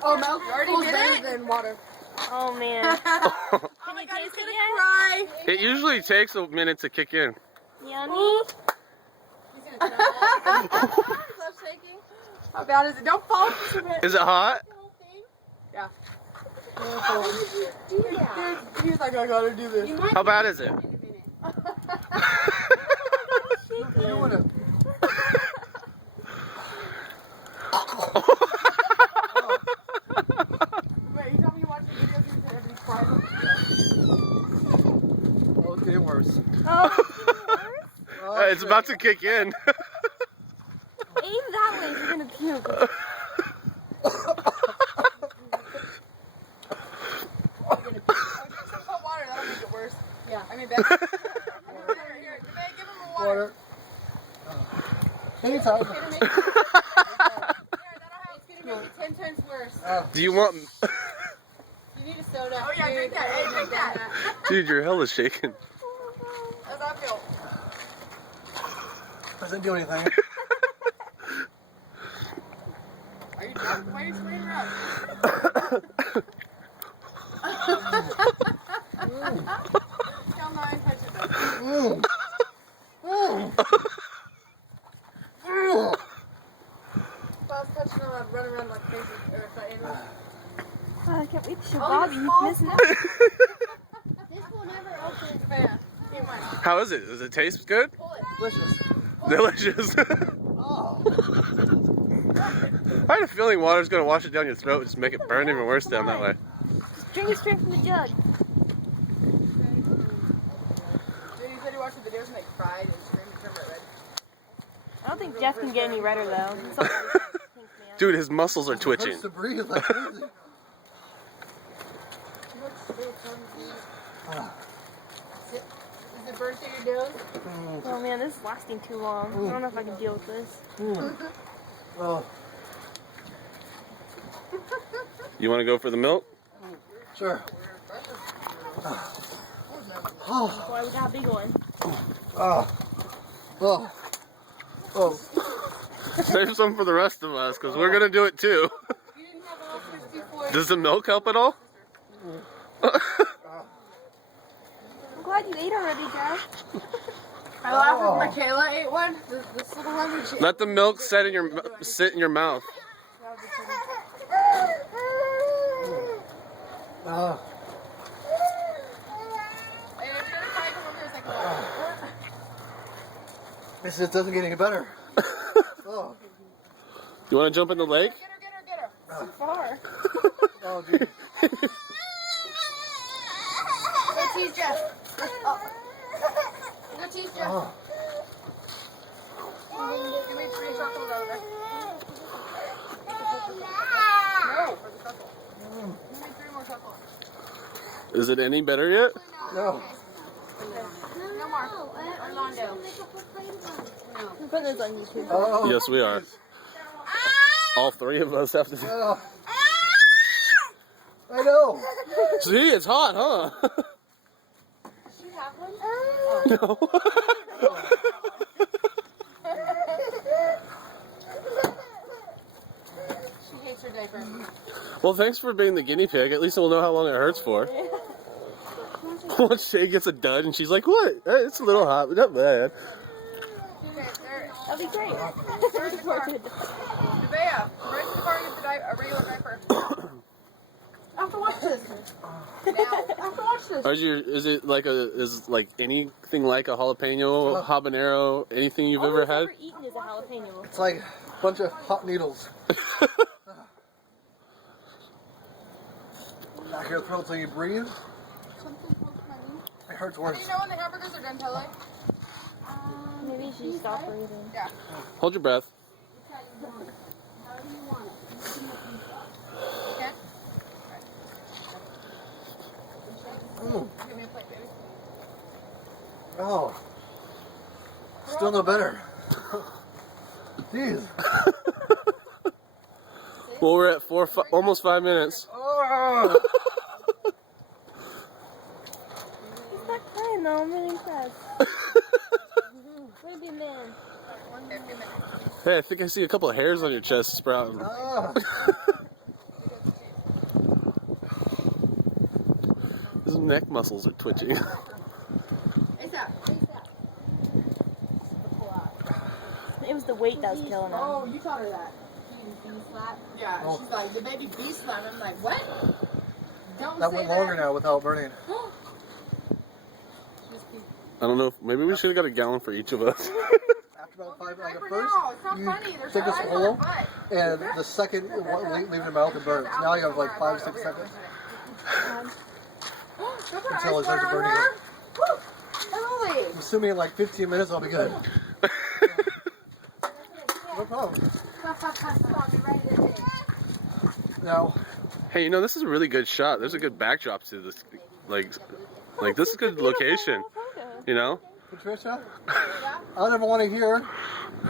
Oh, milk already better than water. Oh man. Can you taste it yet? Cry. It usually takes a minute to kick in. Yummy. Stop shaking. How bad is it? Don't fall into it. Is it hot? Yeah. He's like, I gotta do this. How bad is it? Doing it. Wait, you told me you watched the videos and said everybody cried. Oh, it's getting worse. Oh, It's about to kick in. aim that way if you're gonna puke. Yeah, I mean, that's here, Debay, give him a water. Anytime. It's gonna make it 10 times worse. Do you want... You need a soda. Oh, yeah, drink that. Hey, drink that. Dude, your hell is shaking. How's that feel? Doesn't do anything. Are you drunk? Why are you spraying her up? Count 9, touch it though. Bob's touching on run around like crazy. Or sorry, Andrew. Oh, I can't wait to show Bobby. He's missing out. This will never open. Yeah. Get mine. How is it? Does it taste good? Pull it. Delicious. Delicious. I had a feeling water's gonna wash it down your throat and just make it burn even worse down that way. Just drink it straight from the jug. Dude, you said you watched the videos and they cried and screamed and turned red. I don't think Jeff can get any redder though. He's so pink, man. Dude, his muscles are twitching. Hurts to breathe like crazy. Is it burnt through your nose? Oh man, this is lasting too long. I don't know if I can deal with this. Oh, You want to go for the milk? sure. Boy, we got a big one. Oh. Save some for the rest of us, because we're gonna do it too. You didn't have all 64. Does the milk help at all? I'm glad you ate already, Jeff. I laughed when Michaela ate one. This little one. When she Let the milk sit in your mouth. And if you're gonna come over here, it's like, This just doesn't get any better. Oh. You want to jump in the lake? get her. It's too far. Oh, geez. Go tease Jeff. Oh. Go tease Jeff. Oh. Give me 3 circles over there. No, for the circle. Give me 3 more circles. Is it any better yet? No. No more. Orlando. I'm putting this on YouTube. Oh. Yes, we are. All 3 of us have to. Oh. I know. See, it's hot, huh? She have one? No. She hates her diaper. Well, thanks for being the guinea pig. At least we'll know how long it hurts for. Once Shay gets a dud and she's like, "What? It's a little hot, but not bad." Okay, there. That'll be great. Nevaeh, raise the bar and get a regular diaper. I have to watch this. Now. I have to watch this. Is it like anything like a jalapeno, habanero, anything you've ever had? Ever eaten is a jalapeno. It's like a bunch of hot needles. Back your throat so you breathe. It hurts How do worse. you know when the hamburgers are done, Telly? Maybe you should stop breathing. Yeah. Hold your breath. Okay. Mm. Give me a plate, baby. Oh. Still no better. Jeez. Well, we're at almost 5 minutes. Oh. He's not crying though. I'm really impressed. What a big man. Hey, I think I see a couple of hairs on your chest sprouting. Ah. His neck muscles are twitching. ASAP. It was the weight that was killing him. Oh, you taught her that. Yeah, Oh. she's like, the baby bee slam. I'm like, what? Don't That say went longer now without burning. I don't know if maybe we should have got a gallon for each of us. After about 5, like Right at for first, now. It's not you funny. There's take a eyes on swallow, her butt. and the second leave your mouth and burns. Now you have like 5, 6 seconds until it starts burning. Holy. I'm assuming in like 15 minutes I'll be good. No problem. Now, Hey, you know, this is a really good shot. There's a good backdrop to this. Like this is a good location. You know? Patricia, I don't ever want to hear the